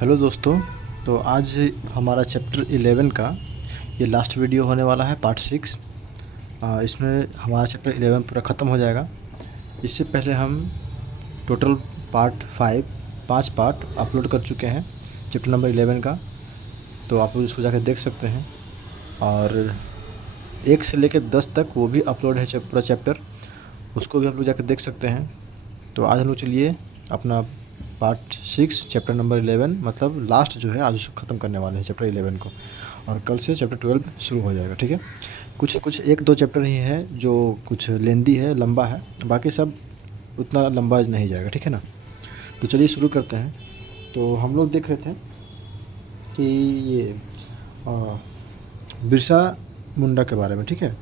Hello दोस्तों। तो आज हमारा चैप्टर 11 का ये लास्ट वीडियो होने वाला है, पार्ट 6। इसमें हमारा चैप्टर 11 पूरा ख़त्म हो जाएगा। इससे पहले हम टोटल पार्ट 5 पार्ट अपलोड कर चुके हैं चैप्टर नंबर 11 का। तो आप लोग इसको जाकर देख सकते हैं। और 1 से लेकर 10 तक वो भी अपलोड है पूरा चैप्टर, उसको भी आप लोग जाकर देख सकते हैं। तो आज हम लोग चलिए अपना पार्ट 6 चैप्टर नंबर 11 मतलब लास्ट जो है आज उसको ख़त्म करने वाले हैं चैप्टर 11 को, और कल से चैप्टर 12 शुरू हो जाएगा। ठीक है, कुछ 1-2 चैप्टर ही हैं जो कुछ लेंदी है, लंबा है, बाकी सब उतना लंबा नहीं जाएगा। ठीक है ना। तो चलिए शुरू करते हैं। तो हम लोग देख रहे थे कि ये बिरसा मुंडा के बारे में। ठीक है,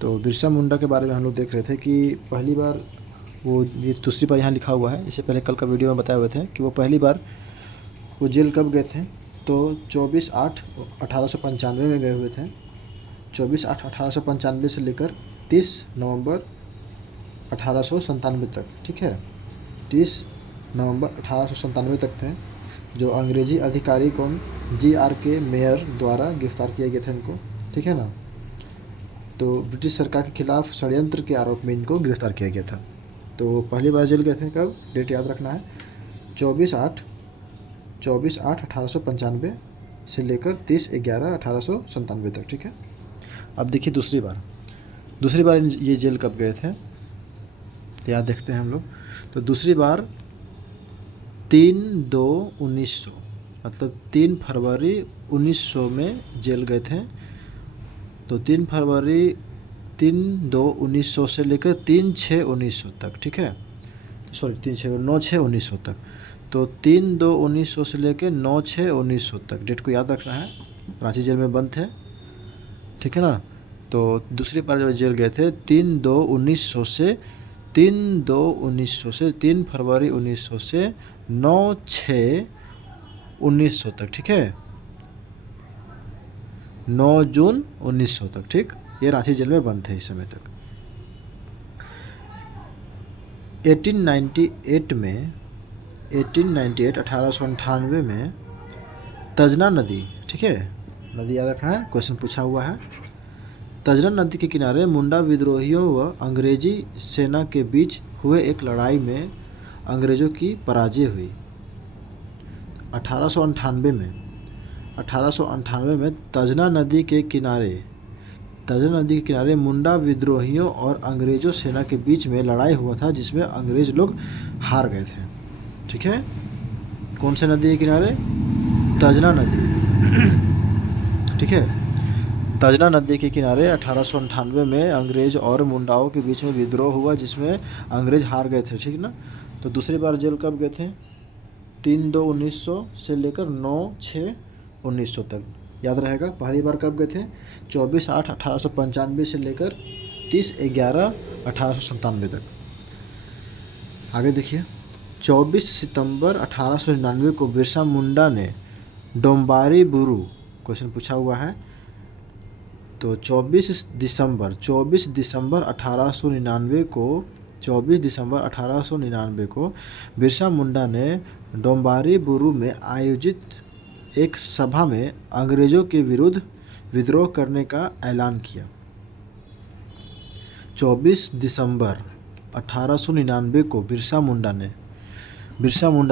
तो बिरसा मुंडा के बारे में हम लोग देख रहे थे कि पहली बार वो, ये दूसरी बार यहाँ लिखा हुआ है, इससे पहले कल का वीडियो में बताए हुए थे कि वो पहली बार वो जेल कब गए थे। तो 24/8/1895 में गए हुए थे। 24/8/1895 से लेकर 30 नवंबर 1897 तक। ठीक है, 30 नवंबर 1897 तक थे। जो अंग्रेजी अधिकारी कौन, GRK मेयर द्वारा गिरफ्तार किए गए थे इनको। ठीक है ना। तो ब्रिटिश सरकार के खिलाफ षड्यंत्र के आरोप में इनको गिरफ्तार किया गया था। तो पहली बार जेल गए थे कब, डेट याद रखना है, 24/8/1895 से लेकर 30/11/1897 तक। ठीक है। अब देखिए दूसरी बार ये जेल कब गए थे, तो याद देखते हैं हम लोग। तो दूसरी बार 3/2/1900 मतलब 3 फरवरी 1900 में जेल गए थे। तो 3/2/1900 से लेकर 3/6/1900 तक। ठीक है, सॉरी 9/6/1900 तक। तो 3/2/1900 से लेकर 9/6/1900 तक डेट को याद रखना है। रांची जेल में बंद थे। ठीक है ना। तो दूसरी बार जब जेल गए थे 3/2/1900 से 3 फरवरी 1900 से 9/6/1900 तक। ठीक है, 9 जून 1900 तक। ठीक, ये रांची जेल में बंद थे इस समय तक। 1898 में 1898 में तजना नदी, ठीक है, नदी याद रखना है, क्वेश्चन पूछा हुआ है। तजना नदी के किनारे मुंडा विद्रोहियों व अंग्रेजी सेना के बीच हुए एक लड़ाई में अंग्रेज़ों की पराजय हुई। 1898 में तजना नदी के किनारे मुंडा विद्रोहियों और अंग्रेज़ों सेना के बीच में लड़ाई हुआ था, जिसमें अंग्रेज़ लोग हार गए थे। ठीक है, कौन से नदी के किनारे, तजना नदी। ठीक है, तजना नदी के किनारे 1898 में अंग्रेज़ और मुंडाओं के बीच में विद्रोह हुआ, जिसमें अंग्रेज़ हार गए थे। ठीक ना। तो दूसरी बार जेल कब गए थे, 3/2/1900 से लेकर 9/6/1900 तक याद रहेगा। पहली बार कब गए थे, 24/8/1895 से लेकर 30/11/1897 तक। आगे देखिए, 24 सितंबर 1899 को बिरसा मुंडा ने डोम्बारी बुरू, क्वेश्चन पूछा हुआ है। तो 24 दिसंबर 1899 को बिरसा मुंडा ने डोम्बारी बुरू में आयोजित एक सभा में अंग्रेज़ों के विरुद्ध विद्रोह करने का ऐलान किया। 24 दिसंबर 1899 को बिरसा मुंडा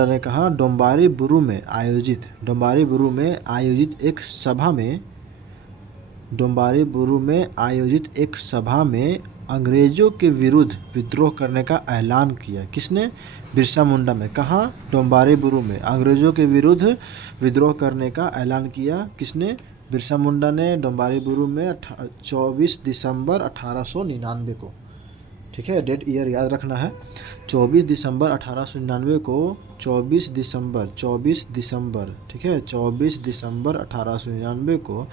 ने कहा, डोम्बारी बुरू में आयोजित एक सभा में अंग्रेज़ों के विरुद्ध विद्रोह करने का ऐलान किया। किसने, बिरसा मुंडा में। कहा, डोम्बारी बुरू में अंग्रेज़ों के विरुद्ध विद्रोह करने का ऐलान किया। किसने, बिरसा मुंडा ने डोम्बारी बुरू में 24 दिसंबर 1899 को। ठीक है, डेट ईयर याद रखना है। 24 दिसंबर 1899 को 24 दिसंबर ठीक है, 24 दिसंबर 1899 को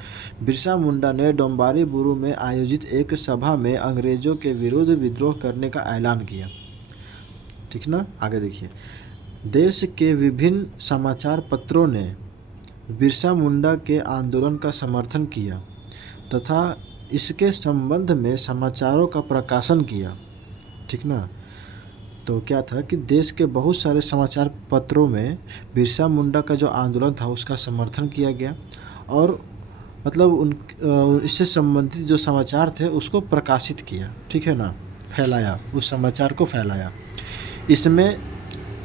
बिरसा मुंडा ने डोम्बारी बुरू में आयोजित एक सभा में अंग्रेज़ों के विरुद्ध विद्रोह करने का ऐलान किया। ठीक ना। आगे देखिए, देश के विभिन्न समाचार पत्रों ने बिरसा मुंडा के आंदोलन का समर्थन किया तथा इसके संबंध में समाचारों का प्रकाशन किया। ठीक ना। तो क्या था कि देश के बहुत सारे समाचार पत्रों में बिरसा मुंडा का जो आंदोलन था उसका समर्थन किया गया और मतलब इससे संबंधित जो समाचार थे उसको प्रकाशित किया, ठीक है ना, फैलाया, उस समाचार को फैलाया। इसमें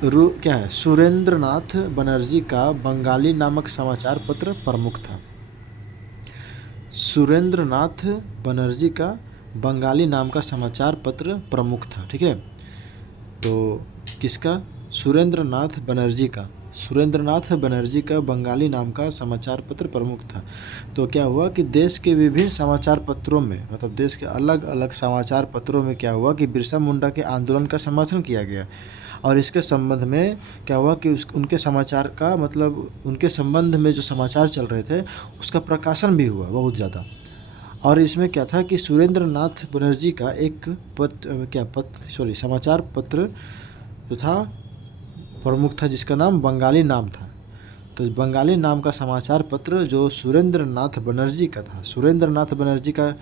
क्या है, सुरेंद्रनाथ बनर्जी का बंगाली नामक समाचार पत्र प्रमुख था। सुरेंद्रनाथ बनर्जी का बंगाली नाम का समाचार पत्र प्रमुख था, ठीक है। तो किसका? सुरेंद्रनाथ बनर्जी का बंगाली नाम का समाचार पत्र प्रमुख था। तो क्या हुआ कि देश के विभिन्न समाचार पत्रों में, मतलब देश के अलग अलग समाचार पत्रों में क्या हुआ कि बिरसा मुंडा के आंदोलन का समर्थन किया गया और इसके संबंध में क्या हुआ कि उनके समाचार का मतलब उनके संबंध में जो समाचार चल रहे थे उसका प्रकाशन भी हुआ बहुत ज़्यादा। और इसमें क्या था कि सुरेंद्रनाथ बनर्जी का एक समाचार पत्र जो था प्रमुख था जिसका नाम बंगाली नाम था। तो बंगाली नाम का समाचार पत्र जो सुरेंद्रनाथ बनर्जी का था, सुरेंद्रनाथ बनर्जी का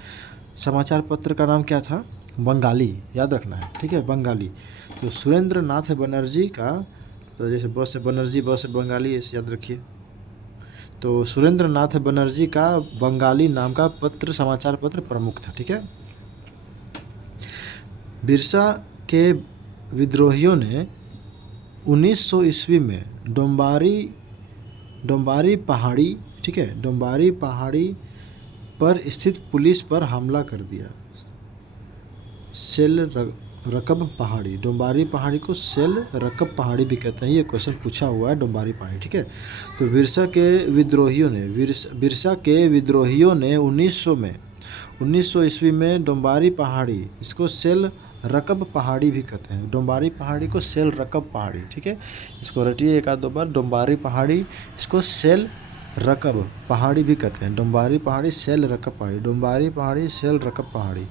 समाचार पत्र का नाम क्या था? बंगाली, याद रखना है, ठीक है, बंगाली। तो सुरेंद्रनाथ बनर्जी का, तो जैसे बस से बनर्जी, बस से बंगाली, ऐसे याद रखिए। तो सुरेंद्रनाथ बनर्जी का बंगाली नाम का पत्र समाचार पत्र प्रमुख था, ठीक है। बिरसा के विद्रोहियों ने 1900 ईस्वी में डोम्बारी पहाड़ी, ठीक है, डोम्बारी पहाड़ी पर स्थित पुलिस पर हमला कर दिया। सेल रकब पहाड़ी, डोम्बारी पहाड़ी को सेल रकब पहाड़ी भी कहते हैं, ये क्वेश्चन पूछा हुआ है, डोम्बारी पहाड़ी, ठीक है। तो बिरसा के विद्रोहियों ने 1900 ईस्वी में डोम्बारी पहाड़ी, इसको सेल रकब पहाड़ी भी कहते हैं, डोम्बारी पहाड़ी को सेल रकब पहाड़ी, ठीक है, इसको रटिए एक आध दो बार, डोम्बारी पहाड़ी, इसको सेल रकब पहाड़ी भी कहते हैं, डोम्बारी पहाड़ी सेल रकब पहाड़ी, डोम्बारी पहाड़ी सेल रकब पहाड़ी,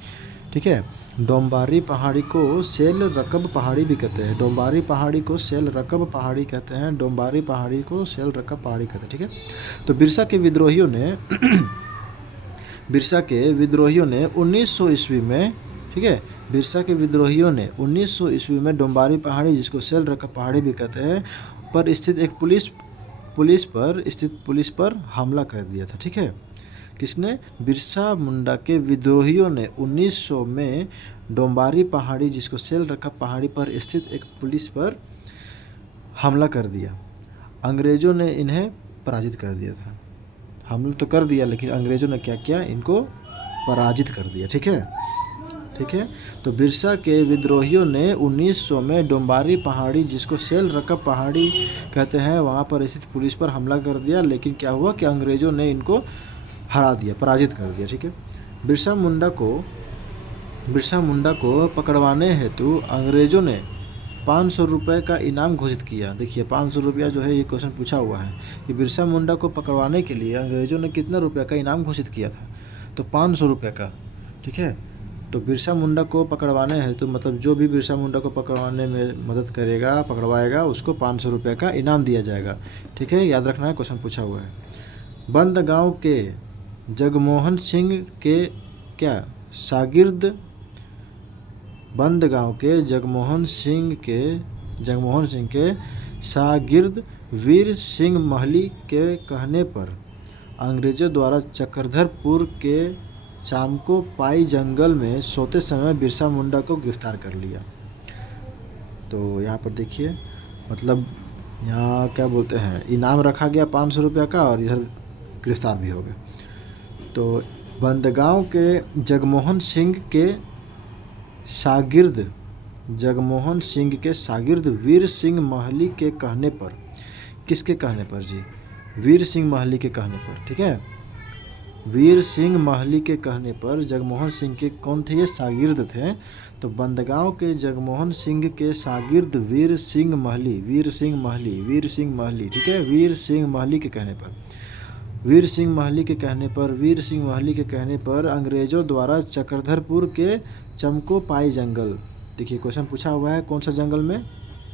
ठीक है। डोम्बारी पहाड़ी को सेल रकब पहाड़ी भी कहते हैं, डोम्बारी पहाड़ी को सेल रकब पहाड़ी कहते हैं, डोम्बारी पहाड़ी को सेल रकब पहाड़ी कहते हैं, ठीक है। तो बिरसा के विद्रोहियों ने 1900 ईस्वी में, ठीक है, बिरसा के विद्रोहियों ने 1900 ईस्वी में डोम्बारी पहाड़ी, जिसको सेल रकब पहाड़ी भी कहते हैं, पर स्थित एक पुलिस पर हमला कर दिया था, ठीक है। किसने? बिरसा मुंडा के विद्रोहियों ने 1900 में डोम्बारी पहाड़ी, जिसको सेल रकब पहाड़ी पर स्थित एक पुलिस पर हमला कर दिया। अंग्रेज़ों ने इन्हें पराजित कर दिया था, हमला तो कर दिया लेकिन अंग्रेज़ों ने क्या किया, इनको पराजित कर दिया, ठीक है, ठीक है। तो बिरसा के विद्रोहियों ने 1900 में डोम्बारी पहाड़ी, जिसको सेल रकब पहाड़ी कहते हैं, वहाँ पर स्थित पुलिस पर हमला कर दिया, लेकिन क्या हुआ कि अंग्रेज़ों ने इनको हरा दिया, पराजित कर दिया, ठीक है। बिरसा मुंडा को पकड़वाने हेतु अंग्रेज़ों ने 500 रुपये का इनाम घोषित किया। देखिए 500 रुपया जो है, ये क्वेश्चन पूछा हुआ है कि बिरसा मुंडा को पकड़वाने के लिए अंग्रेज़ों ने कितना रुपये का इनाम घोषित किया था? तो 500 रुपये का, ठीक है। तो बिरसा मुंडा को पकड़वाने हैं तो मतलब जो भी बिरसा मुंडा को पकड़वाने में मदद करेगा, पकड़वाएगा, उसको 500 रुपये का इनाम दिया जाएगा, ठीक है, याद रखना है, क्वेश्चन पूछा हुआ है। बंदगांव के जगमोहन सिंह के क्या शागिर्द, बंदगांव के जगमोहन सिंह के शागिर्द वीर सिंह महली के कहने पर अंग्रेज़ों द्वारा चक्रधरपुर के चामको पाई जंगल में सोते समय बिरसा मुंडा को गिरफ्तार कर लिया। तो यहाँ पर देखिए, मतलब यहाँ क्या बोलते हैं, इनाम रखा गया 500 रुपये का और इधर गिरफ्तार भी हो गए। तो बंदगांव के जगमोहन सिंह के शागिर्द वीर सिंह महली के कहने पर, किसके कहने पर जी? वीर सिंह महली के कहने पर, ठीक है। वीर सिंह महली के कहने पर, जगमोहन सिंह के कौन थे? ये शागिर्द थे। तो बंदगांव के जगमोहन सिंह के शागिर्द वीर सिंह महली, ठीक है, वीर सिंह महली के कहने पर अंग्रेज़ों द्वारा चक्रधरपुर के चमको पाई जंगल, देखिए क्वेश्चन पूछा हुआ है, कौन सा जंगल में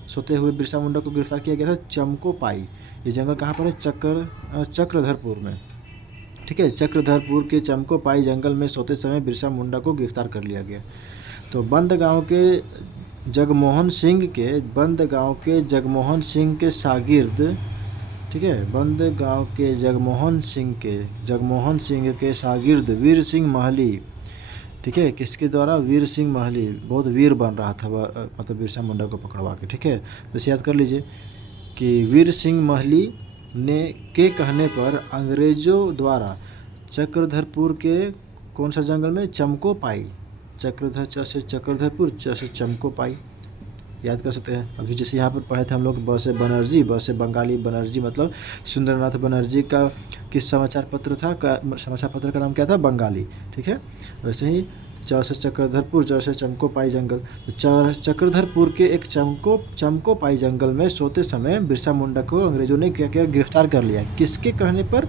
सोते हुए बिरसा मुंडा को गिरफ्तार किया गया था? चमको पाई। ये जंगल कहाँ पर है? चक्रधरपुर में, ठीक है, चक्रधरपुर के चमको पाई जंगल में सोते समय बिरसा मुंडा को गिरफ्तार कर लिया गया। तो बंदगांव के जगमोहन सिंह के बंदगांव के जगमोहन सिंह के शागिर्द, ठीक है, बंदगांव के जगमोहन सिंह के शागिर्द वीर सिंह महली, ठीक है, किसके द्वारा? वीर सिंह महली, बहुत वीर बन रहा था मतलब बिरसा मुंडा को पकड़वा के, ठीक है। तो इसे याद कर लीजिए कि वीर सिंह महली ने के कहने पर अंग्रेज़ों द्वारा चक्रधरपुर के कौन सा जंगल में? चमकोपाई, चक्रधरपुर, च से चमकोपाई, याद कर सकते हैं। अभी जैसे यहाँ पर पढ़े थे हम लोग, ब से बनर्जी, ब से बंगाली, बनर्जी मतलब सुंदरनाथ बनर्जी का किस समाचार पत्र था? समाचार पत्र का नाम क्या था? बंगाली, ठीक है। वैसे ही च से चक्रधरपुर, च से चमकोपाई जंगल। तो चक्रधरपुर के एक चमकोपाई जंगल में सोते समय बिरसा मुंडा को अंग्रेजों ने क्या किया? गिरफ्तार कर लिया। किसके कहने पर?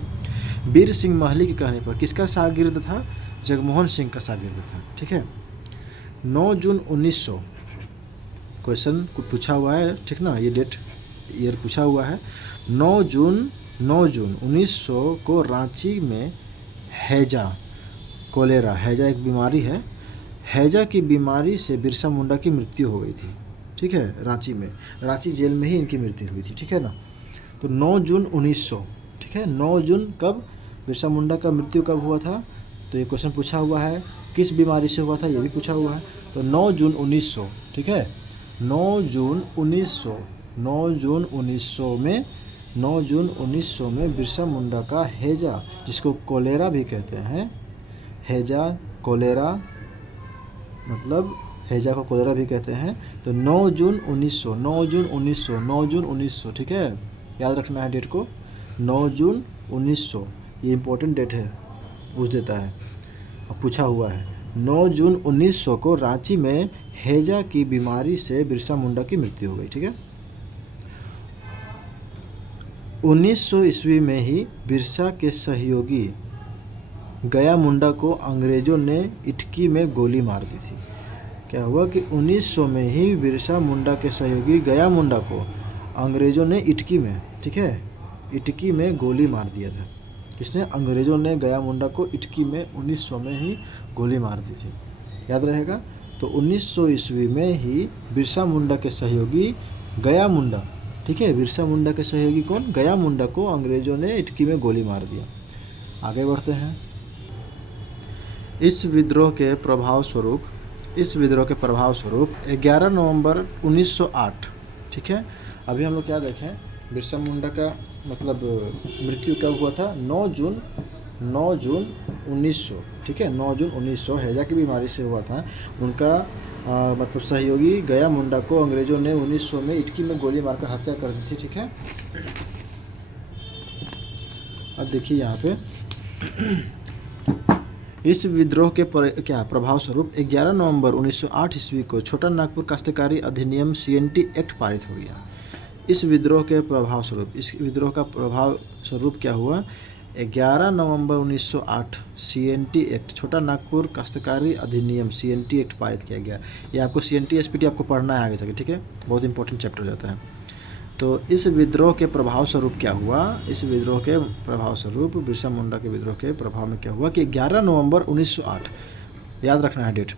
वीर सिंह महली के कहने पर। किसका शागिर्द था? जगमोहन सिंह का शागिर्द था, ठीक है। 9 जून 1900 क्वेश्चन को पूछा हुआ है, ठीक ना, ये डेट ईयर पूछा हुआ है। 9 जून 1900 को रांची में हैजा, कोलेरा, हैजा एक बीमारी है, हैजा की बीमारी से बिरसा मुंडा की मृत्यु हो गई थी, ठीक है। रांची जेल में ही इनकी मृत्यु हुई थी, ठीक है ना। तो 9 जून 1900, ठीक है। 9 जून कब बिरसा मुंडा का मृत्यु कब हुआ था? तो ये क्वेश्चन पूछा हुआ है। किस बीमारी से हुआ था? ये भी पूछा हुआ है। तो 9 जून 1900, ठीक है। 9 जून 1900 में बिरसा मुंडा का हैजा, जिसको कोलेरा भी कहते हैं, हैजा, कोलेरा मतलब हैजा को कोलेरा भी कहते हैं। तो 9 जून 1900, ठीक है, याद रखना है डेट को। 9 जून 1900, ये इम्पोर्टेंट डेट है, पूछ देता है और पूछा हुआ है। 9 जून 1900 को रांची में हैजा की बीमारी से बिरसा मुंडा की मृत्यु हो गई, ठीक है। 1900 ईस्वी में ही बिरसा के सहयोगी गया मुंडा को अंग्रेजों ने इटकी में गोली मार दी थी। क्या हुआ कि 1900 में ही बिरसा मुंडा के सहयोगी गया मुंडा को अंग्रेजों ने इटकी में, ठीक है, इटकी में गोली मार दिया था। किसने? अंग्रेजों ने गया मुंडा को इटकी में 1900 में ही गोली मार दी थी, याद रहेगा। तो 1900 ईस्वी में ही बिरसा मुंडा के सहयोगी गया मुंडा, ठीक है, बिरसा मुंडा के सहयोगी कौन? गया मुंडा को अंग्रेजों ने इटकी में गोली मार दिया। आगे बढ़ते हैं। इस विद्रोह के प्रभाव स्वरूप 11 नवंबर 1908, ठीक है। अभी हम लोग क्या देखें, बिरसा मुंडा का मतलब मृत्यु कब हुआ था? 9 जून 1900, ठीक है। 9 जून 1900 हैजा की बीमारी से हुआ था। उनका मतलब सहयोगी गया मुंडा को अंग्रेजों ने 1900 में इटकी में गोली मारकर हत्या कर दी थी, ठीक है। अब देखिए यहाँ पे इस विद्रोह के प्रभाव स्वरूप 11 नवंबर 1908 ईस्वी को छोटा नागपुर काश्तकारी अधिनियम CNT एक्ट पारित हो गया। इस विद्रोह का प्रभाव स्वरूप क्या हुआ? 11 नवंबर 1908 CNT एक्ट, छोटा नागपुर काश्तकारी अधिनियम CNT एक्ट पारित किया गया। ये आपको CNT SPT आपको पढ़ना है आगे चल के, ठीक है, बहुत इंपॉर्टेंट चैप्टर जाता है। तो इस विद्रोह के प्रभाव स्वरूप क्या हुआ? इस विद्रोह के प्रभाव स्वरूप बिरसा मुंडा के विद्रोह के प्रभाव में क्या हुआ कि 11 नवंबर 1908, याद रखना है डेट,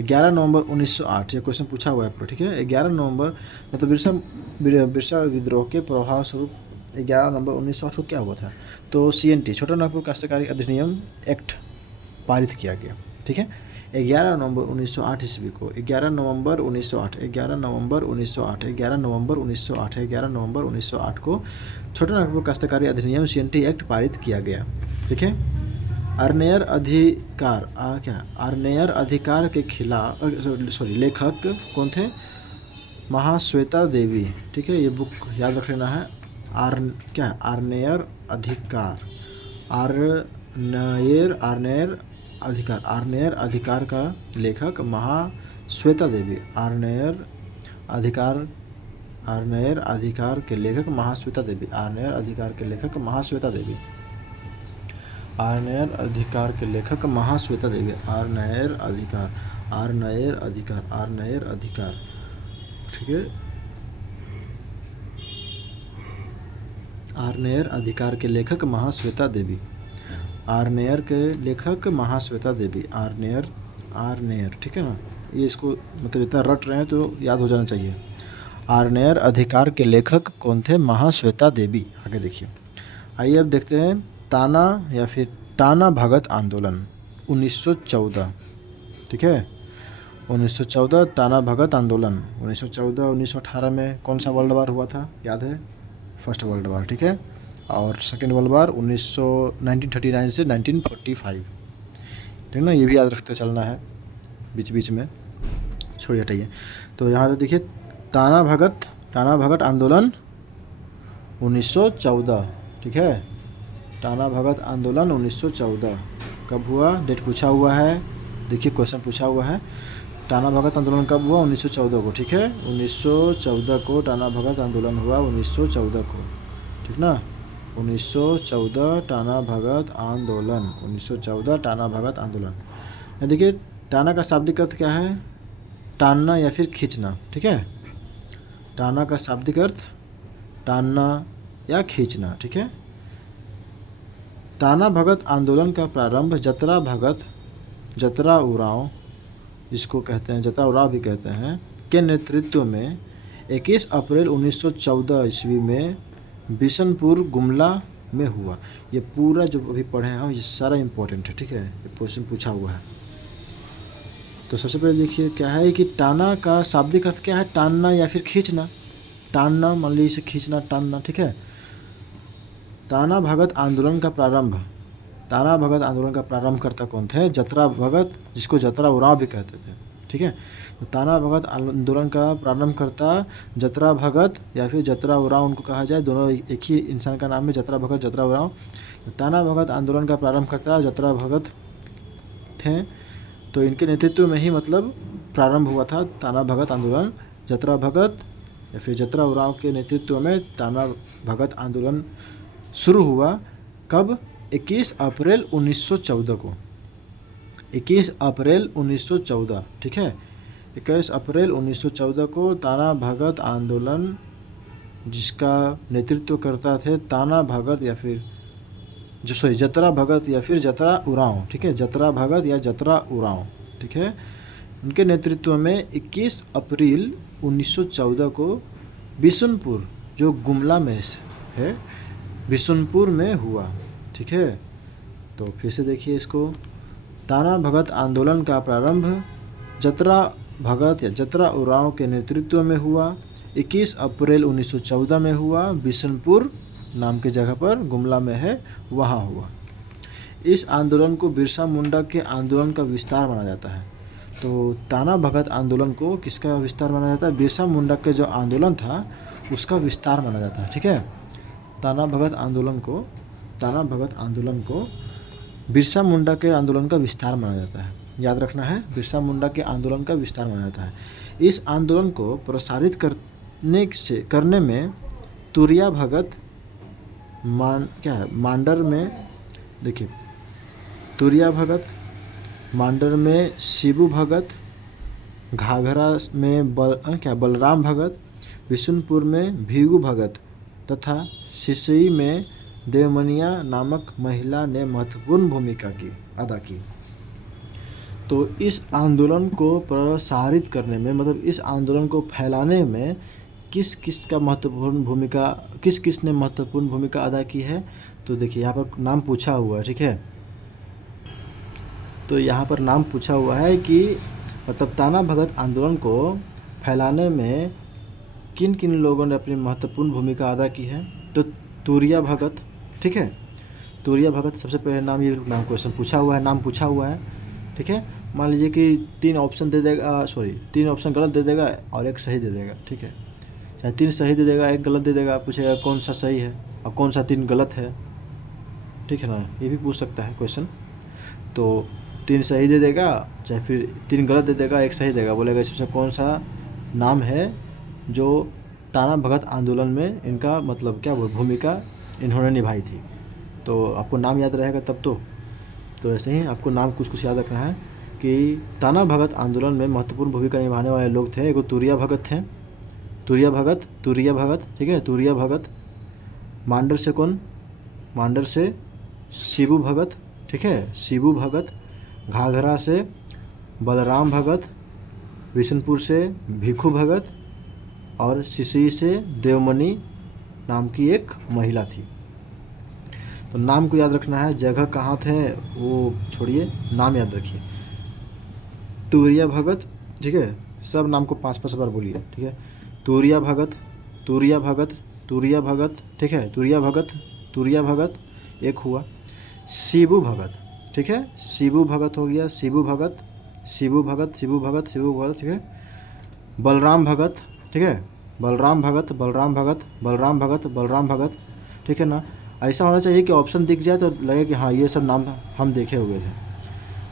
11 नवंबर 1908, ये क्वेश्चन पूछा हुआ है आपको, ठीक है। 11 नवंबर मतलब बिरसा विद्रोह के प्रभाव स्वरूप 11 नवंबर 1908 को क्या हुआ था? तो CNT, छोटा नागपुर काश्तकारी अधिनियम एक्ट पारित किया गया, ठीक है। 11 नवंबर 1908 ईस्वी को 11 नवंबर 1908 को छोटा नागपुर काश्तकारी अधिनियम CNT एक्ट पारित किया गया, ठीक है। आर्नेयर अधिकार के खिलाफ लेखक कौन थे? महाश्वेता देवी, ठीक है, ये बुक याद रख लेना है। आर्नेयर अधिकार का लेखक महाश्वेता देवी। आर्नेयर अधिकार के लेखक महाश्वेता देवी। ठीक है। आर्नेयर अधिकार के लेखक महाश्वेता देवी। आर्नेयर, ठीक है ना। ये इसको मतलब इतना रट रहे हैं तो याद हो जाना चाहिए। आर्नेयर अधिकार के लेखक कौन थे? महाश्वेता देवी। आगे देखिए, आइए अब देखते हैं ताना या फिर टाना भगत आंदोलन 1914। ठीक है, 1914 टाना भगत आंदोलन। 1914 1918 में कौन सा वर्ल्ड वार हुआ था? याद है, फर्स्ट वर्ल्ड वार। ठीक है, और सेकेंड वर्ल्ड वार 1939 से 1945। ठीक ना, ये भी याद रखते चलना है बीच बीच में, छोड़िए हटाइए। तो यहाँ से देखिए टाना भगत आंदोलन 1914। ठीक है, टाना भगत आंदोलन 1914 कब हुआ? डेट पूछा हुआ है, देखिए क्वेश्चन पूछा हुआ है। टाना भगत आंदोलन कब हुआ? 1914 को। ठीक है, 1914 को टाना भगत आंदोलन हुआ, 1914 को। ठीक ना, 1914 टाना भगत आंदोलन, 1914 टाना भगत आंदोलन। यहाँ देखिए टाना का शाब्दिक अर्थ क्या है? टानना या फिर खींचना। ठीक है, टाना का शाब्दिक अर्थ टानना या खींचना। ठीक है, टाना भगत आंदोलन का प्रारंभ जतरा उरांव, जिसको कहते हैं जतरा उरांव भी कहते हैं, के नेतृत्व में 21 अप्रैल 1914 ईस्वी में बिशनपुर गुमला में हुआ। ये पूरा जो अभी पढ़े हैं ये सारा इम्पोर्टेंट है। ठीक है, ये क्वेश्चन पूछा हुआ है। तो सबसे पहले देखिए क्या है कि टाना का शाब्दिक अर्थ क्या है? टानना या फिर खींचना। टानना मान लीजिए इसे खींचना, टानना। ठीक है, टाना भगत आंदोलन का प्रारंभ करता कौन थे? जतरा भगत, जिसको जतरा उरांव भी कहते थे। ठीक है, तो टाना भगत आंदोलन का प्रारंभ करता जतरा भगत या फिर जतरा उरांव उनको कहा जाए, दोनों एक ही इंसान का नाम है, जतरा भगत जतरा उरांव। तो टाना भगत आंदोलन का प्रारंभ करता जतरा भगत थे, तो इनके नेतृत्व में ही मतलब प्रारंभ हुआ था टाना भगत आंदोलन। जतरा भगत या फिर जतरा उरांव के नेतृत्व में टाना भगत आंदोलन शुरू हुआ। कब? 21 अप्रैल 1914 को। 21 अप्रैल 1914। ठीक है, 21 अप्रैल 1914 को टाना भगत आंदोलन, जिसका नेतृत्व करता थे टाना भगत या फिर जतरा भगत या फिर जतरा उरांव। ठीक है, जतरा भगत या जतरा उरांव। ठीक है, उनके नेतृत्व में 21 अप्रैल 1914 को बिशनपुर, जो गुमला में है, बिशनपुर में हुआ। ठीक है, तो फिर से देखिए इसको, टाना भगत आंदोलन का प्रारंभ जतरा भगत या जतरा उरांव के नेतृत्व में हुआ, 21 अप्रैल 1914 में हुआ, बिशनपुर नाम की जगह पर गुमला में है, वहाँ हुआ। इस आंदोलन को बिरसा मुंडा के आंदोलन का विस्तार माना जाता है। तो टाना भगत आंदोलन को किसका विस्तार माना जाता है? बिरसा मुंडा के जो आंदोलन था उसका विस्तार माना जाता है। ठीक है, टाना भगत आंदोलन को बिरसा मुंडा के आंदोलन का विस्तार माना जाता है। याद रखना है, बिरसा मुंडा के आंदोलन का विस्तार माना जाता है। इस आंदोलन को प्रसारित करने में तुरिया भगत मांडर में, देखिए तुरिया भगत, मांडर में शिबू भगत, घाघरा में बलराम भगत, बिशुनपुर में भीगू भगत तथा सिसई में देवमनिया नामक महिला ने महत्वपूर्ण भूमिका अदा की। तो इस आंदोलन को प्रसारित करने में, मतलब इस आंदोलन को फैलाने में किस ने महत्वपूर्ण भूमिका अदा की है? तो देखिए यहाँ पर नाम पूछा हुआ है। ठीक है, तो यहाँ पर नाम पूछा हुआ है कि मतलब टाना भगत आंदोलन को फैलाने में किन किन लोगों ने अपनी महत्वपूर्ण भूमिका अदा की है? तो तुरिया भगत। ठीक है, तुरिया भगत सबसे पहले नाम, ये नाम क्वेश्चन पूछा हुआ है, नाम पूछा हुआ है। ठीक है, मान लीजिए कि 3 ऑप्शन गलत दे देगा और एक सही दे देगा। ठीक है, चाहे 3 सही दे देगा, एक गलत दे देगा, पूछेगा कौन सा सही है और कौन सा 3 गलत है। ठीक है ना, ये भी पूछ सकता है क्वेश्चन। तो 3 सही दे देगा, चाहे फिर 3 गलत दे देगा, एक सही देगा, बोलेगा इसमें कौन सा नाम है जो टाना भगत आंदोलन में इनका मतलब क्या भूमिका इन्होंने निभाई थी। तो आपको नाम याद रहेगा तब तो ऐसे ही आपको नाम कुछ याद रखना है कि टाना भगत आंदोलन में महत्वपूर्ण भूमिका निभाने वाले लोग थे। एक तुरिया भगत थे, तुरिया भगत। ठीक है, तुरिया भगत। मांडर से कौन? मांडर से शिबू भगत। ठीक है, शिबू भगत। घाघरा से बलराम भगत। बिशनपुर से भिखू भगत और सिसई से देवमणि नाम की एक महिला थी। तो नाम को याद रखना है, जगह कहाँ थे वो छोड़िए, नाम याद रखिए। तुरिया भगत, ठीक है, सब नाम को 5-5 बार बोलिए, ठीक है। तुरिया भगत, तुरिया भगत, तुरिया भगत, ठीक है, तुरिया भगत, तुरिया भगत एक हुआ। शिबू भगत, ठीक है, शिबू भगत हो गया, शिबू भगत, शिबू भगत, शिबू भगत, शिबू भगत, ठीक है। बलराम भगत, ठीक है, बलराम भगत, बलराम भगत, बलराम भगत, बलराम भगत, ठीक है ना। ऐसा होना चाहिए कि ऑप्शन दिख जाए तो लगे कि हाँ ये सब नाम हम देखे हुए थे।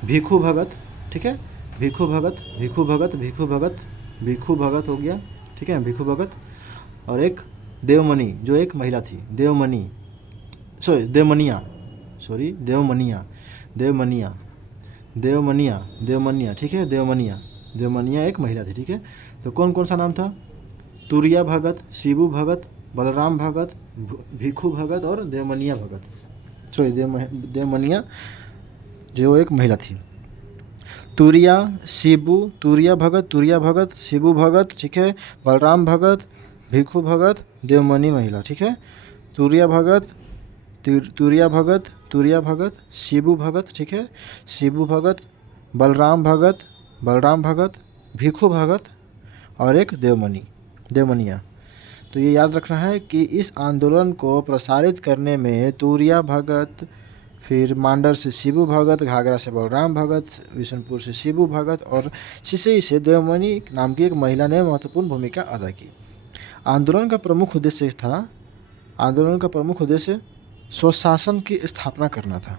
भिखू भगत, ठीक है, भिखू भगत, भिखू भगत, भिखू भगत, भिखू भगत हो गया, ठीक है, भिखू भगत। और एक देवमणि, जो एक महिला थी, देवमणि, देवमनिया, देवमनिया, देवमनिया, देवमनिया, देवमनिया, ठीक है, देवमनिया, देवमनिया एक महिला थी, ठीक है। तो कौन कौन सा नाम था? तुरिया भगत, शिबू भगत, बलराम भगत, भिखू भगत और देवमनिया भगत। देवमनिया जो एक महिला थी। तुरिया, शिबू, तुरिया भगत, तुरिया भगत, शिबू भगत, ठीक है, बलराम भगत, भिखू भगत, देवमणि महिला, ठीक है। तुरिया भगत, तुरिया भगत, तुरिया भगत, शिबू भगत, ठीक है, शिबू भगत, बलराम भगत, बलराम भगत, भिखू भगत और एक देवमनिया। तो ये याद रखना है कि इस आंदोलन को प्रसारित करने में तुरिया भगत, फिर मांडर से शिबू भगत, घाघरा से बलराम भगत, बिशनपुर से शिबू भगत और सिसई से देवमणि नाम की एक महिला ने महत्वपूर्ण भूमिका अदा की। आंदोलन का प्रमुख उद्देश्य स्वशासन की स्थापना करना था।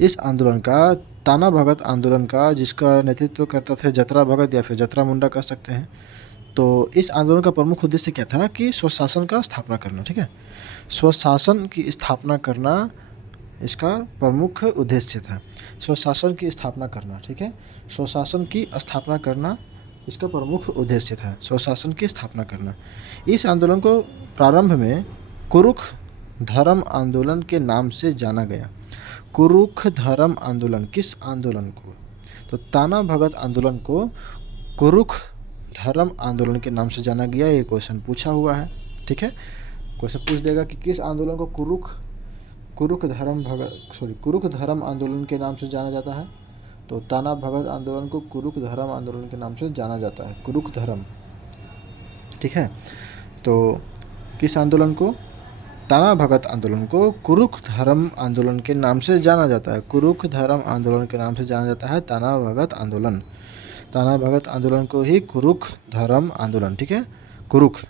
इस आंदोलन का, ताना भगत आंदोलन का, जिसका नेतृत्व करता था जतरा भगत या फिर जतरा मुंडा कह सकते हैं। तो इस आंदोलन का प्रमुख उद्देश्य क्या था कि स्वशासन का स्थापना करना, ठीक है, स्वशासन की स्थापना करना इसका प्रमुख उद्देश्य था। स्वशासन की स्थापना करना, ठीक है, स्वशासन की स्थापना करना इसका प्रमुख उद्देश्य था, स्वशासन की स्थापना करना। इस आंदोलन को प्रारंभ में कुरुख धर्म आंदोलन के नाम से जाना गया। कुरुख धर्म आंदोलन, किस आंदोलन को? तो ताना भगत आंदोलन को कुरुख धर्म आंदोलन के नाम से जाना गया। ये क्वेश्चन पूछा हुआ है, ठीक है, क्वेश्चन पूछ देगा कि किस आंदोलन को कुरुख धर्म आंदोलन के नाम से जाना जाता है। तो ताना भगत आंदोलन को कुरुख धर्म आंदोलन के नाम से जाना जाता है, कुरुख धर्म, ठीक है। तो किस आंदोलन को? ताना भगत आंदोलन को कुरुख धर्म आंदोलन के नाम से जाना जाता है, कुरुख धर्म आंदोलन के नाम से जाना जाता है ताना भगत आंदोलन। ताना भगत आंदोलन को ही कुरुख धर्म आंदोलन, ठीक है, कुरुख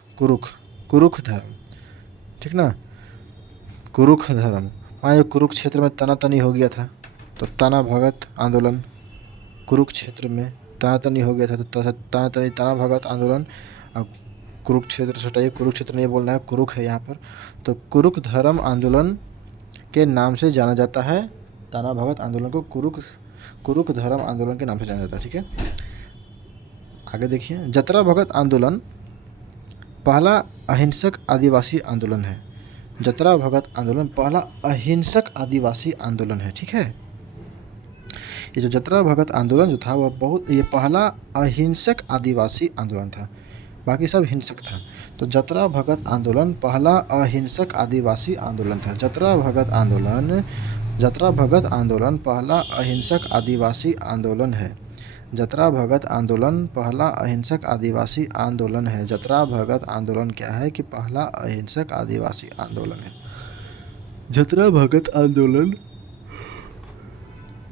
धर्म, ठीक ना, कुरुख धर्म। हाँ, कुरुक्षेत्र में तनातनी हो गया था, तो ताना भगत आंदोलन कुरुक्षेत्र में तनातनी हो गया था, तो ताना भगत आंदोलन। अब कुरुक्षेत्र से हटाइए, कुरुक्षेत्र नहीं बोलना है, कुरुख है यहाँ पर। तो कुरुख धर्म आंदोलन के नाम से जाना जाता है ताना भगत आंदोलन को, कुरुख धर्म आंदोलन के नाम से जाना जाता है, ठीक है। आगे देखिए, जतरा भगत आंदोलन पहला अहिंसक आदिवासी आंदोलन है। जतरा भगत आंदोलन पहला अहिंसक आदिवासी आंदोलन है, ठीक है। ये जो जतरा भगत आंदोलन जो था वह ये पहला अहिंसक आदिवासी आंदोलन था, बाकी सब हिंसक था। तो जतरा भगत आंदोलन पहला अहिंसक आदिवासी आंदोलन था। जतरा भगत आंदोलन पहला अहिंसक आदिवासी आंदोलन है। जतरा भगत आंदोलन पहला अहिंसक आदिवासी आंदोलन है। जतरा भगत आंदोलन क्या है कि पहला अहिंसक आदिवासी आंदोलन है।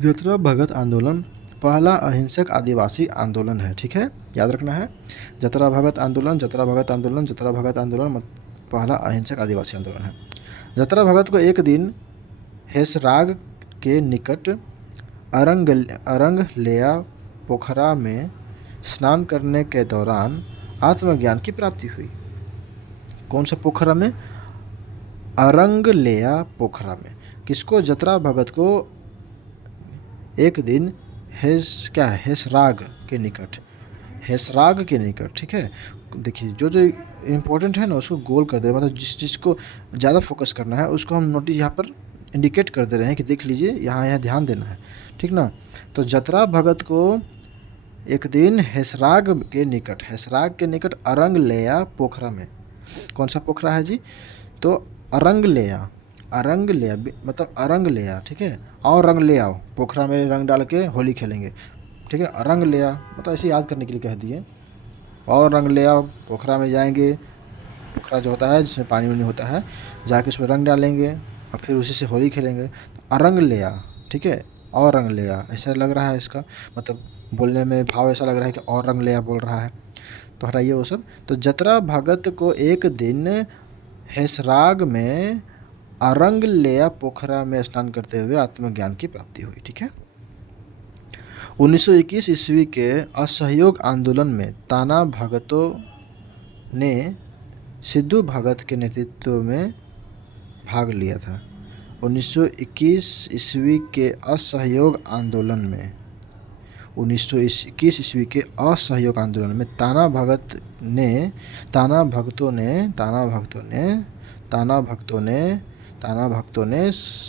जतरा भगत आंदोलन पहला अहिंसक आदिवासी आंदोलन है, ठीक है, याद रखना है। जतरा भगत आंदोलन पहला अहिंसक आदिवासी आंदोलन है। जतरा भगत को एक दिन हेसराग के निकट अरंगलेया पोखरा में स्नान करने के दौरान आत्मज्ञान की प्राप्ति हुई। कौन सा पोखरा में? अरंगलेया पोखरा में। किसको? जतरा भगत को एक दिन हेसराग के निकट, ठीक है। देखिए, जो इम्पोर्टेंट है ना उसको गोल कर दे, मतलब जिसको ज़्यादा फोकस करना है उसको हम नोटिस यहाँ पर इंडिकेट कर दे रहे हैं कि देख लीजिए, यहाँ ध्यान देना है, ठीक ना। तो जतरा भगत को एक दिन हेसराग के निकट अरंगलेया पोखरा में। कौन सा पोखरा है जी? तो अरंगलेया मतलब अरंगलेया, ठीक है। और रंग ले आओ, पोखरा में रंग डाल के होली खेलेंगे, ठीक है। अरंग ले आओ मतलब ऐसे याद करने के लिए कह दिए। और रंग ले आओ, पोखरा में जाएंगे, पोखरा जो होता है जिसमें पानी वानी होता है, जाके उसमें रंग डालेंगे और फिर उसी से होली खेलेंगे। तो अरंग ले आ, ठीक है। और रंग ले आ, ऐसा लग रहा है इसका मतलब बोलने में भाव ऐसा लग रहा है कि और रंग ले आ बोल रहा है, तो हटाइए वो सब। तो जतरा भगत को एक दिन हेसराग में अरंग लेया पोखरा में स्नान करते हुए आत्मज्ञान की प्राप्ति हुई, ठीक है। 1921 ईस्वी के असहयोग आंदोलन में ताना भगतों ने सिद्धू भगत के नेतृत्व में भाग लिया था। 1921 ईस्वी के असहयोग आंदोलन में 1921 ईस्वी के असहयोग आंदोलन में ताना भक्तों ने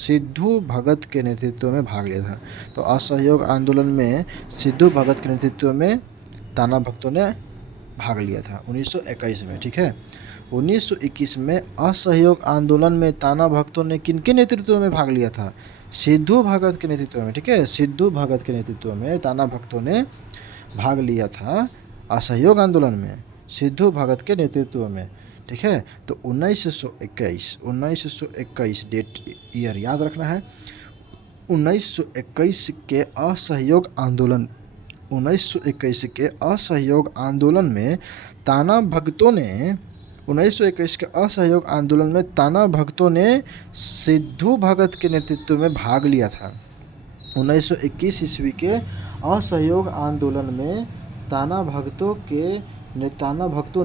सिद्धू भगत के नेतृत्व में भाग लिया था। तो असहयोग आंदोलन में सिद्धू भगत के नेतृत्व में ताना भक्तों ने भाग लिया था 1921 में, ठीक है। 1921 में असहयोग आंदोलन में ताना भक्तों ने किनके नेतृत्व में भाग लिया था? सिद्धू भगत के नेतृत्व में, ठीक है। सिद्धू भगत के नेतृत्व में ताना भक्तों ने भाग लिया था असहयोग आंदोलन में, सिद्धू भगत के नेतृत्व में, ठीक है। तो 1921 डेट ईयर याद रखना है। 1921 के असहयोग आंदोलन 1921 के असहयोग आंदोलन में ताना भक्तों ने 1921 के असहयोग आंदोलन में ताना भक्तों ने सिद्धू भगत के नेतृत्व में भाग लिया था। 1921 ईस्वी के असहयोग आंदोलन में ताना भक्तों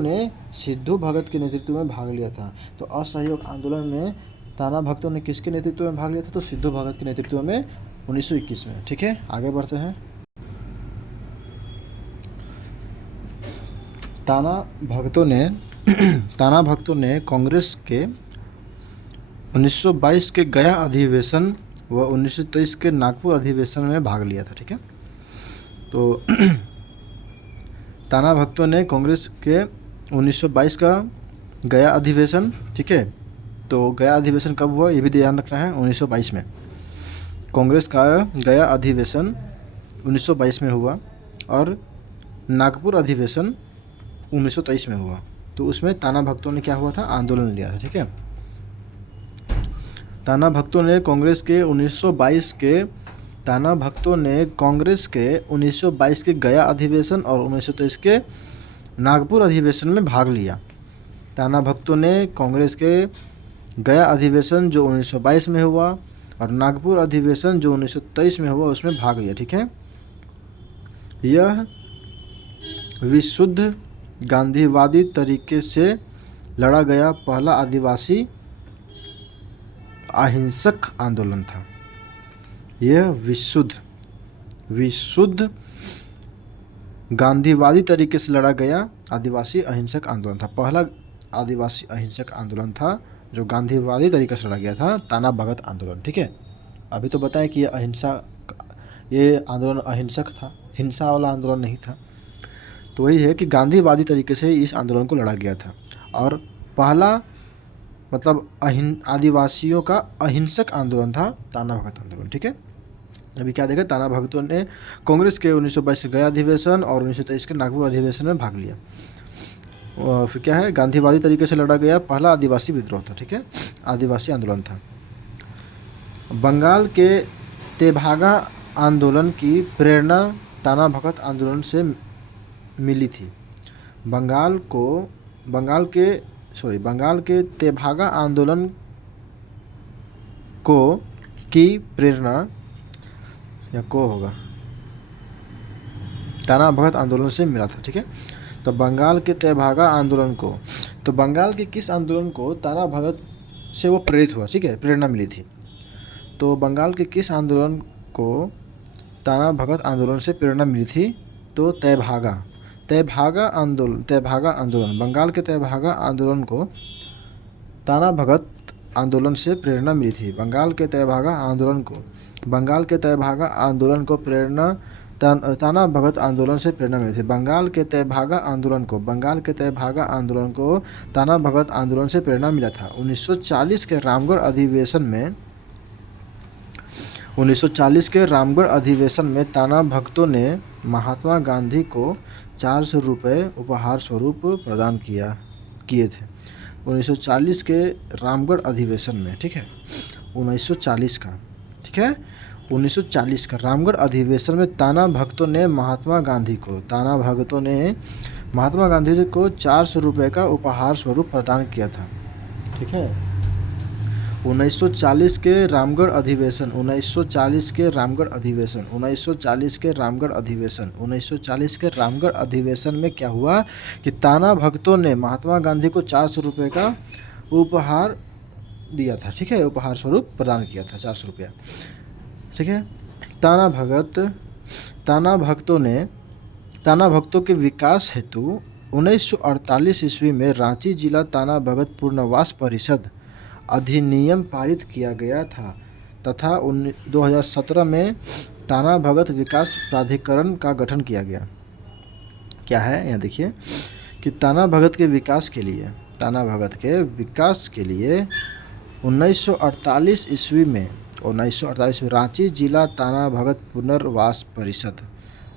ने सिद्धू भगत के नेतृत्व में भाग लिया था। तो असहयोग आंदोलन में ताना भक्तों ने किसके नेतृत्व में भाग लिया था? तो सिद्धू भगत के नेतृत्व में 1921 में, ठीक है। आगे बढ़ते हैं। ताना भक्तों ने कांग्रेस के 1922 के गया अधिवेशन व 1923 के नागपुर अधिवेशन में भाग लिया था, ठीक है। तो ताना भक्तों ने कांग्रेस के 1922 का गया अधिवेशन, ठीक है। तो गया अधिवेशन कब हुआ ये भी ध्यान रखना है, 1922 में। कांग्रेस का गया अधिवेशन 1922 में हुआ और नागपुर अधिवेशन 1923 में हुआ। तो उसमें ताना भक्तों ने क्या हुआ था? आंदोलन लिया था, ठीक है। ताना भक्तों ने कांग्रेस के 1922 के गया अधिवेशन और 1923 के नागपुर अधिवेशन में भाग लिया। ताना भक्तों ने कांग्रेस के गया अधिवेशन जो 1922 में हुआ और नागपुर अधिवेशन जो 1923 में हुआ उसमें भाग लिया, ठीक है। यह विशुद्ध गांधीवादी तरीके से लड़ा गया पहला आदिवासी अहिंसक आंदोलन था। यह विशुद्ध गांधीवादी तरीके से लड़ा गया आदिवासी अहिंसक आंदोलन था। पहला आदिवासी अहिंसक आंदोलन था जो गांधीवादी तरीके से लड़ा गया था, ताना भगत आंदोलन, ठीक है। अभी तो बताया कि ये आंदोलन अहिंसक था, हिंसा वाला आंदोलन नहीं था। तो वही है कि गांधीवादी तरीके से इस आंदोलन को लड़ा गया था और पहला मतलब आदिवासियों का अहिंसक आंदोलन था ताना भगत आंदोलन, ठीक है। अभी क्या देखा, ताना भगतों ने कांग्रेस के 1922 के गया अधिवेशन और 1923 के नागपुर अधिवेशन में भाग लिया। और फिर क्या है, गांधीवादी तरीके से लड़ा गया पहला आदिवासी विद्रोह था, ठीक है, आदिवासी आंदोलन था। बंगाल के तेभागा आंदोलन की प्रेरणा ताना भगत आंदोलन से मिली थी। बंगाल के तेभागा आंदोलन की प्रेरणा ताना भगत आंदोलन से मिला था, ठीक है। तो बंगाल के तेभागा आंदोलन को, तो बंगाल के किस आंदोलन को ताना भगत से वो प्रेरित हुआ, ठीक है, प्रेरणा मिली थी। तो बंगाल के किस आंदोलन को ताना भगत आंदोलन से प्रेरणा मिली थी? तो तेभागा आंदोलन, बंगाल के तेभागा आंदोलन को ताना भगत आंदोलन से प्रेरणा मिली थी। बंगाल के तेभागा आंदोलन को प्रेरणा ताना भगत आंदोलन से प्रेरणा मिली थी। बंगाल के तेभागा आंदोलन को ताना भगत आंदोलन से प्रेरणा मिला था। 1940 के रामगढ़ अधिवेशन में ताना भगतों ने महात्मा गांधी को 400 रुपये उपहार स्वरूप प्रदान किए थे। 1940 के रामगढ़ अधिवेशन में, ठीक है, 1940 का, ठीक है, 1940 का रामगढ़ अधिवेशन में ताना भगतों ने महात्मा गांधी को 400 रुपये का उपहार स्वरूप प्रदान किया था, ठीक है। 1940 के रामगढ़ अधिवेशन में क्या हुआ कि ताना भगतों ने महात्मा गांधी को 400 रुपये का उपहार दिया था, ठीक है, उपहार स्वरूप प्रदान किया था 400 रुपया, ठीक है। ताना भक्तों के विकास हेतु 1948 ईस्वी में रांची जिला ताना भगत पुनर्वास परिषद अधिनियम पारित किया गया था तथा 2017 में ताना भगत विकास प्राधिकरण का गठन किया गया। क्या है यहाँ देखिए कि ताना भगत के विकास के लिए 1948 ईस्वी में रांची जिला ताना भगत पुनर्वास परिषद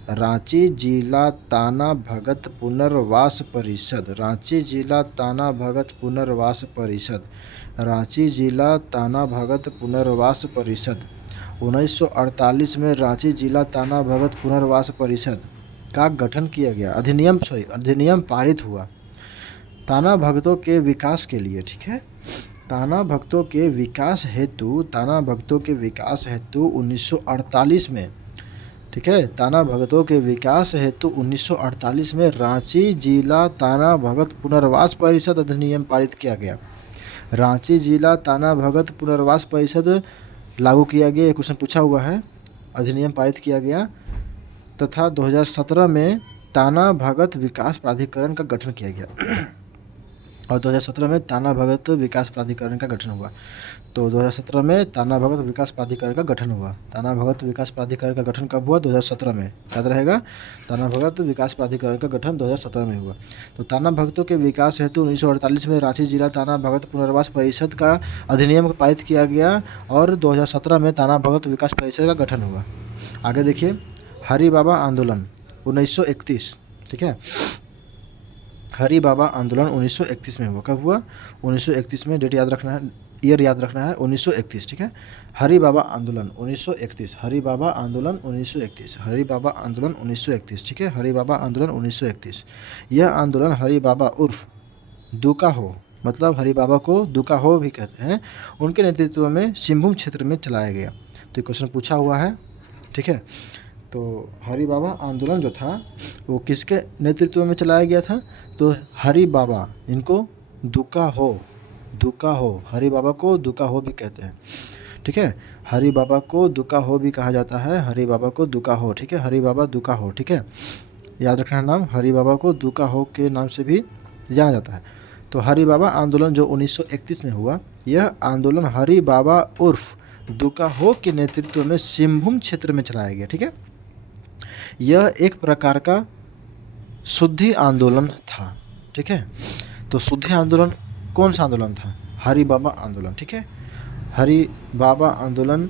रांची जिला ताना भगत पुनर्वास परिषद 1948 में रांची जिला ताना भगत पुनर्वास परिषद का गठन किया गया। अधिनियम पारित हुआ ताना भगतों के विकास के लिए, ठीक है। ताना भक्तों के विकास हेतु 1948 में, ठीक है, ताना भगतों के विकास हेतु 1948 में रांची जिला ताना भगत पुनर्वास परिषद अधिनियम पारित किया गया। रांची जिला ताना भगत पुनर्वास परिषद लागू किया गया, एक क्वेश्चन पूछा हुआ है, अधिनियम पारित किया गया तथा 2017 में ताना भगत विकास प्राधिकरण का गठन किया गया और 2017 में ताना भगत विकास प्राधिकरण का गठन हुआ। तो 2017 में ताना भगत विकास प्राधिकरण का गठन हुआ। ताना भगत विकास प्राधिकरण का गठन कब हुआ? 2017 में, याद रहेगा, ताना भगत विकास प्राधिकरण का गठन 2017 में हुआ। तो ताना भगतों के विकास हेतु 1948 में रांची जिला ताना भगत पुनर्वास परिषद का अधिनियम पारित किया गया और 2017 में ताना भगत विकास परिषद का गठन हुआ। आगे देखिए, हरि बाबा आंदोलन 1931, ठीक है, हरि बाबा आंदोलन 1931 में हुआ। कब हुआ? 1931 में, डेट याद रखना है, ईयर याद रखना है, 1931, ठीक है। हरि बाबा आंदोलन 1931, हरि बाबा आंदोलन 1931, हरि बाबा आंदोलन 1931, ठीक है, हरि बाबा आंदोलन 1931। यह आंदोलन हरि बाबा उर्फ दुका हो, मतलब हरि बाबा को दुका हो भी कहते हैं, उनके नेतृत्व में सिंहभूम क्षेत्र में चलाया गया। तो क्वेश्चन पूछा हुआ है, ठीक है। तो हरि बाबा आंदोलन जो था वो किसके नेतृत्व में चलाया गया था? तो हरि बाबा, इनको दुका हो, हरि बाबा को दुका हो भी कहते हैं, ठीक है। हरि बाबा को दुका हो भी कहा जाता है, हरि बाबा को दुका हो, ठीक है, हरि बाबा दुका हो, ठीक है, याद रखना नाम, हरि बाबा को दुका हो के नाम से भी जाना जाता है। तो हरि बाबा आंदोलन जो 1931 में हुआ, यह आंदोलन हरि बाबा उर्फ दुका हो के नेतृत्व में सिंहभूम क्षेत्र में चलाया गया, ठीक है। यह एक प्रकार का शुद्धि आंदोलन था, ठीक है। तो शुद्धि आंदोलन कौन सा आंदोलन था? हरि बाबा आंदोलन, ठीक है। हरि बाबा आंदोलन,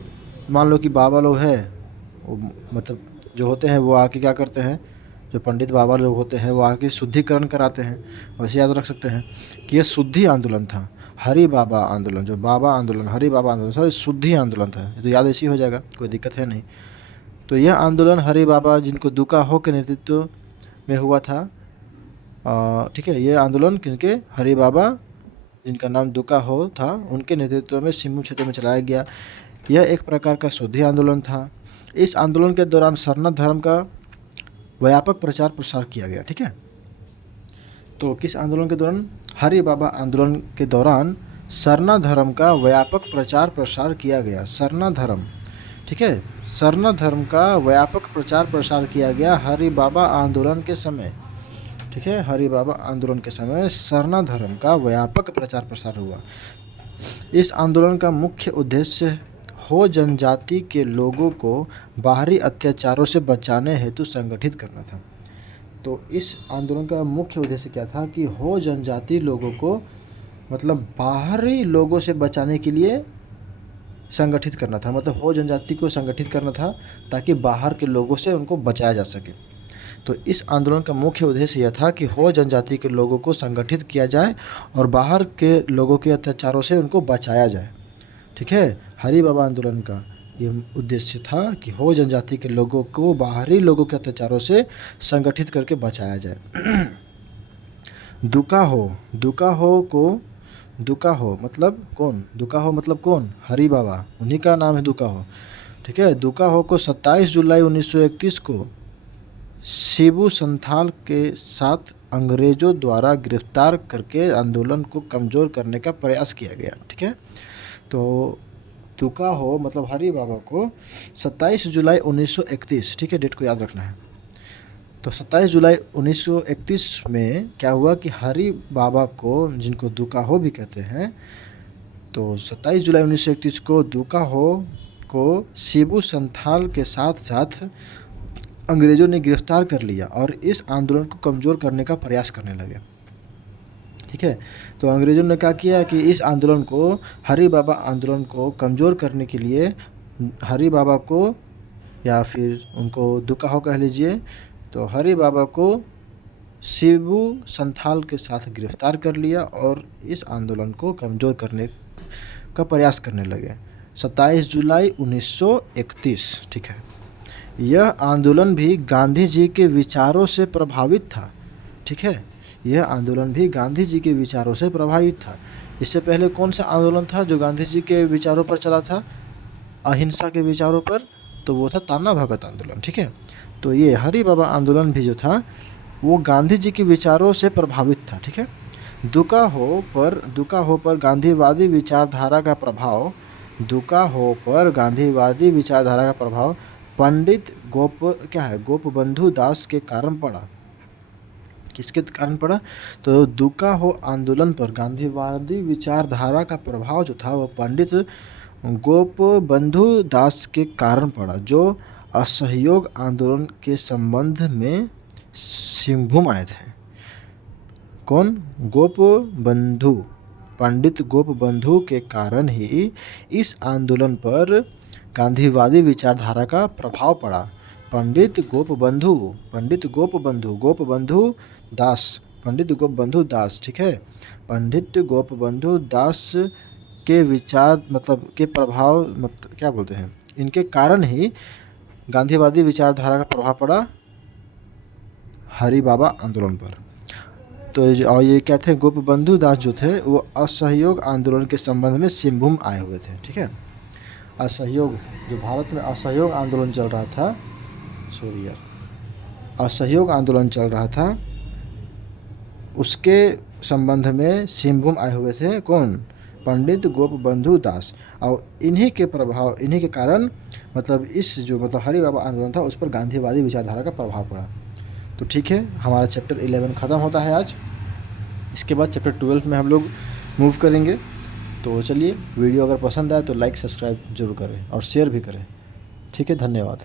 मान लो कि बाबा लोग हैं, मतलब जो होते हैं वो आके क्या करते हैं, जो पंडित बाबा लोग होते हैं वो आके शुद्धिकरण कराते हैं, वैसे याद रख सकते हैं कि यह शुद्धि आंदोलन था। हरि बाबा आंदोलन, जो बाबा आंदोलन, हरि बाबा आंदोलन सर शुद्धि आंदोलन था, तो याद ऐसी हो जाएगा, कोई दिक्कत है नहीं। तो यह आंदोलन हरि बाबा, जिनको दुका हो के नेतृत्व में हुआ था, ठीक है, यह आंदोलन किनके? हरि बाबा, जिनका नाम दुका हो था, उनके नेतृत्व में सिंहभूम क्षेत्र में चलाया गया। यह एक प्रकार का शुद्धि आंदोलन था। इस आंदोलन के दौरान सरना धर्म का व्यापक प्रचार प्रसार किया गया, ठीक है। तो किस आंदोलन के दौरान? हरि बाबा आंदोलन के दौरान सरना धर्म का व्यापक प्रचार प्रसार किया गया। सरना धर्म, ठीक है, सरना धर्म का व्यापक प्रचार प्रसार किया गया हरि बाबा आंदोलन के समय, ठीक है। हरि बाबा आंदोलन के समय सरना धर्म का व्यापक प्रचार प्रसार हुआ। इस आंदोलन का मुख्य उद्देश्य हो जनजाति के लोगों को बाहरी अत्याचारों से बचाने हेतु संगठित करना था। तो इस आंदोलन का मुख्य उद्देश्य क्या था कि हो जनजाति लोगों को मतलब बाहरी लोगों से बचाने के लिए संगठित करना था। मतलब हो जनजाति को संगठित करना था ताकि बाहर के लोगों से उनको बचाया जा सके। तो इस आंदोलन का मुख्य उद्देश्य यह था कि हो जनजाति के लोगों को संगठित किया जाए और बाहर के लोगों के अत्याचारों से उनको बचाया जाए। ठीक है, हरि बाबा आंदोलन का ये उद्देश्य था कि हो जनजाति के लोगों को बाहरी लोगों के अत्याचारों से संगठित करके बचाया जाए। दुकाहो मतलब कौन? दुकाहो मतलब कौन? हरि बाबा, उन्हीं का नाम है दुकाहो। ठीक है, दुकाहो को 27 जुलाई 1931 को शिबू संथाल के साथ अंग्रेज़ों द्वारा गिरफ्तार करके आंदोलन को कमज़ोर करने का प्रयास किया गया। ठीक है, तो दुकाहो मतलब हरि बाबा को 27 जुलाई 1931, ठीक है, डेट को याद रखना है। तो 27 जुलाई 1931 में क्या हुआ कि हरि बाबा को, जिनको दुकाहो भी कहते हैं, तो 27 जुलाई 1931 को दुकाहो को शिबू संथाल के साथ साथ अंग्रेज़ों ने गिरफ्तार कर लिया और इस आंदोलन को कमज़ोर करने का प्रयास करने लगे। ठीक है, तो अंग्रेज़ों ने क्या किया कि इस आंदोलन को, हरि बाबा आंदोलन को कमज़ोर करने के लिए हरि बाबा को, या फिर उनको दुकाहो कह लीजिए, तो हरि बाबा को शिबू संथाल के साथ गिरफ्तार कर लिया और इस आंदोलन को कमज़ोर करने का प्रयास करने लगे। 27 जुलाई 1931। ठीक है, यह आंदोलन भी गांधी जी के विचारों से प्रभावित था। ठीक है, यह आंदोलन भी गांधी जी के विचारों से प्रभावित था। इससे पहले कौन सा आंदोलन था जो गांधी जी के विचारों पर चला था? अहिंसा के विचारों पर, तो वो था ताना भगत आंदोलन। ठीक है, तो ये हरि बाबा आंदोलन भी जो था वो गांधी जी के विचारों से प्रभावित था। ठीक है, दुकाहो पर गांधीवादी विचारधारा का प्रभाव पंडित गोपबंधु दास के कारण पड़ा। किसके कारण पड़ा? तो दुकाहो आंदोलन पर गांधीवादी विचारधारा का प्रभाव जो था वो पंडित गोपबंधु दास के कारण पड़ा, जो असहयोग आंदोलन के संबंध में सिंहभूम आए थे। कौन? गोपबंधु, पंडित गोपबंधु के कारण ही इस आंदोलन पर गांधीवादी विचारधारा का प्रभाव पड़ा। पंडित गोपबंधु दास, ठीक है, पंडित गोपबंधु दास के विचार मतलब के प्रभाव मतलब क्या बोलते हैं, इनके कारण ही गांधीवादी विचारधारा का प्रभाव पड़ा हरि बाबा आंदोलन पर। तो और ये क्या थे? गोपबंधु दास जो थे वो असहयोग आंदोलन के संबंध में सिंहभूम आए हुए थे। ठीक है, असहयोग, जो भारत में असहयोग आंदोलन चल रहा था, असहयोग आंदोलन चल रहा था, उसके संबंध में सिंहभूम आए हुए थे। कौन? पंडित गोपबंधु दास। और इन्हीं के कारण मतलब इस जो मतलब हरि बाबा आंदोलन था उस पर गांधीवादी विचारधारा का प्रभाव पड़ा। तो ठीक है, हमारा चैप्टर 11 ख़त्म होता है आज। इसके बाद चैप्टर 12 में हम लोग मूव करेंगे। तो चलिए, वीडियो अगर पसंद आए तो लाइक सब्सक्राइब जरूर करें और शेयर भी करें। ठीक है, धन्यवाद।